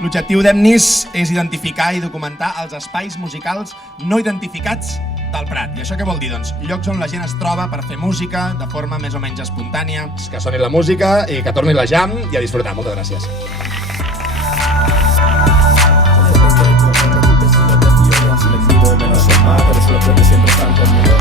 L'objectiu d'Emnis és identificar i documentar els espais musicals no identificats del Prat. I això què vol dir? Doncs llocs on la gent es troba per fer música de forma més o menys espontània. Que soni la música i que torni la jam i a disfrutar. Moltes gràcies. Selectivo, menos son más, pero eso lo que siempre están conmigo.